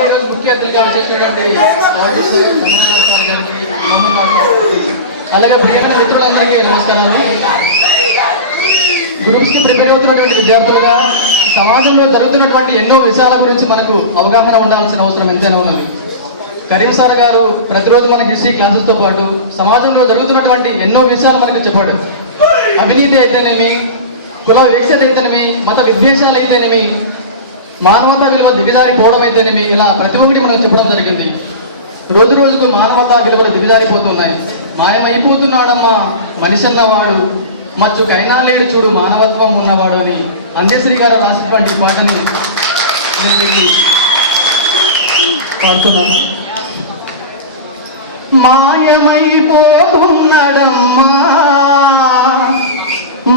అలాగే ఈరోజు ముఖ్య అతిథిగా వచ్చేసినటువంటి అలాగే ప్రియమైన మిత్రులందరికీ నమస్కారాలు. గ్రూప్స్కి ప్రిపేర్ అవుతున్నటువంటి విద్యార్థులుగా సమాజంలో జరుగుతున్నటువంటి ఎన్నో విషయాల గురించి మనకు అవగాహన ఉండాల్సిన అవసరం ఎంతైనా ఉన్నది. కరీం సార్ గారు ప్రతిరోజు మనకి హిస్టరీ క్లాసెస్తో పాటు సమాజంలో జరుగుతున్నటువంటి ఎన్నో విషయాలు మనకు చెప్పాడు. అవినీతి అయితేనేమి, కుల వివక్షత అయితేనేమి, మత విద్వేషాలు అయితేనేమి, మానవతా విలువ దిగజారిపోవడం అయితేనేమి, ఇలా ప్రతి ఒక్కటి మనకు చెప్పడం జరిగింది. రోజు రోజుకు మానవతా విలువలు దిగజారిపోతున్నాయి. మాయమైపోతున్నాడమ్మా మనిషి అన్నవాడు, మచ్చుకైనా లేడు చూడు మానవత్వం ఉన్నవాడు అని అందేశ్రీ గారు రాసినటువంటి పాటని నేను మీకు పాడుతున్నాను. మాయమైపోతున్నాడమ్మా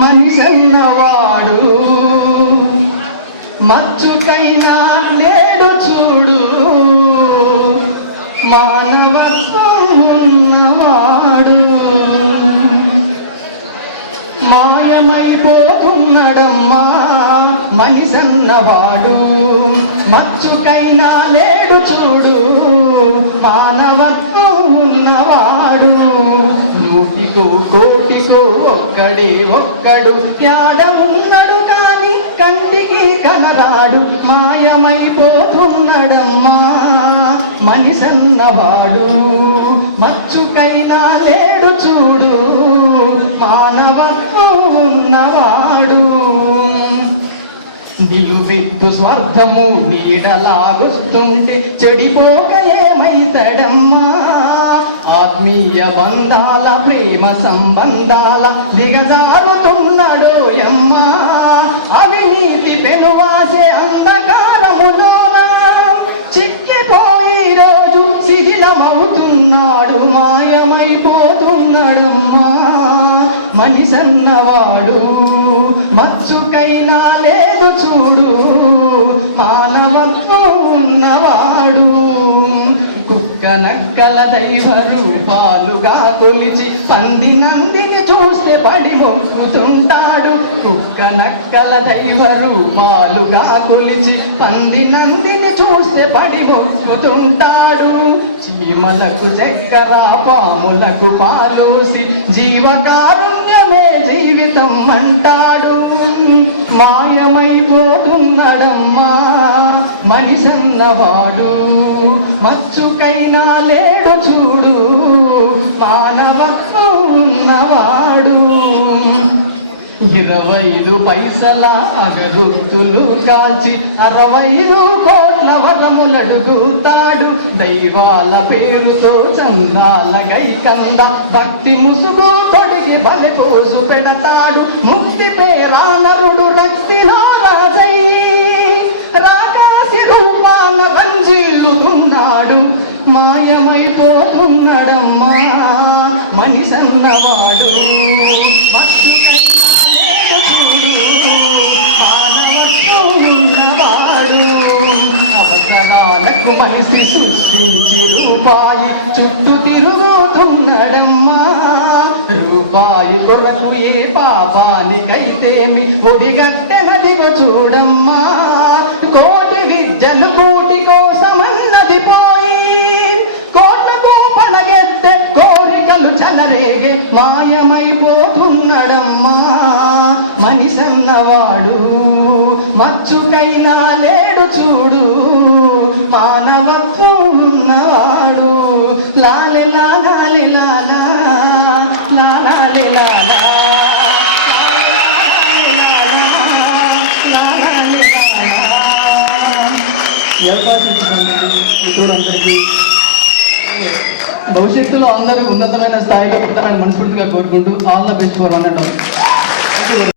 మనిషన్నవాడు, మచ్చుకైనా లేడు చూడు మానవత్వం ఉన్నవాడు. మాయమైపోతున్నాడమ్మా మనిషన్నవాడు, మచ్చుకైనా లేడు చూడు మానవత్వం ఉన్నవాడు. నూటికో కోటికో ఒక్కడే ఒక్కడు తేడ ఉన్నాడు కాని కంటికి కనరాడు. మాయమైపోతున్నాడమ్మా మనిషన్నవాడు, మచ్చుకైనా లేడు చూడు మానవత్వం ఉన్నవాడు. నిలువెత్తు స్వార్థము నీడలాగొస్తుంటే చెడిపోక ఏమైతడమ్మా. ఆత్మీయ బంధాల ప్రేమ సంబంధాల దిగజారుతున్నాడోయమ్మా. అవినీతి పెనువాసే అంధకారములోన చిక్కిపోయి రోజు శిథిలమవుతున్నాడు. మాయమైపోతున్నాడమ్మా మనిషన్నవాడు, మచ్చుకైనా లేదు చూడు మానవత్వం ఉన్నవాడు. కుక్క నక్కల దైవ రూపాలుగా కొలిచి పంది నందిని చూస్తే పడి మొక్కుతుంటాడు. కుక్క నక్కల దైవ రూపాలుగా కొలిచి పంది నందిని చూస్తే పడి మొక్కుతుంటాడు. చీమలకు చక్కెర పాములకు పాలోసి జీవకారుణ్యమే జీవితం అంటాడు. మాయమైపోతున్నాడమ్మా మనిషన్నవాడు, మచ్చుకైనా లేడు చూడు మానవత్వం ఉన్నవాడు. 25 పైసల అగరుత్తులు కాల్చి 65 కోట్ల వరములడుగుతాడు. దైవాల పేరుతో చందాల గైకంద భక్తి ముసుగు తొడిగి బలి పోసు పెడతాడు. ముక్తి పేరానరుడు రక్తిలో రాజయ్యి రాకాసి రూపాన రంజిల్లుతున్నాడు. మాయమైపోతున్నాడమ్మా మనిషన్నవాడు, మచ్చుకైనా లేడు చూడు మానవత్వం ఉన్నవాడు. అవసరాలకు మనిషి సృష్టించి రూపాయి చుట్టూ తిరుగుతున్నాడమ్మా. రూపాయి కొరకు ఏ పాపానికైతేమి ఒడిగట్టెనదిగో చూడమ్మా. కోటి విద్యలు కూటి కోసమన్నది పోయి కోట్లకు పడగెత్తే కోరికలు చలరేగే. మాయమైపోతున్నాడమ్మా మనిషన్నవాడు, మచ్చుకైనా లేడు చూడు మానవత్వం ఉన్నవాడు. లాలే లాలే లాలా లాలే లాలా మిత్రులందరికీ భవిష్యత్తులో అందరూ ఉన్నతమైన స్థాయిలో పుట్టాలని మనస్ఫూర్తిగా కోరుకుంటూ all the best for 1 and all.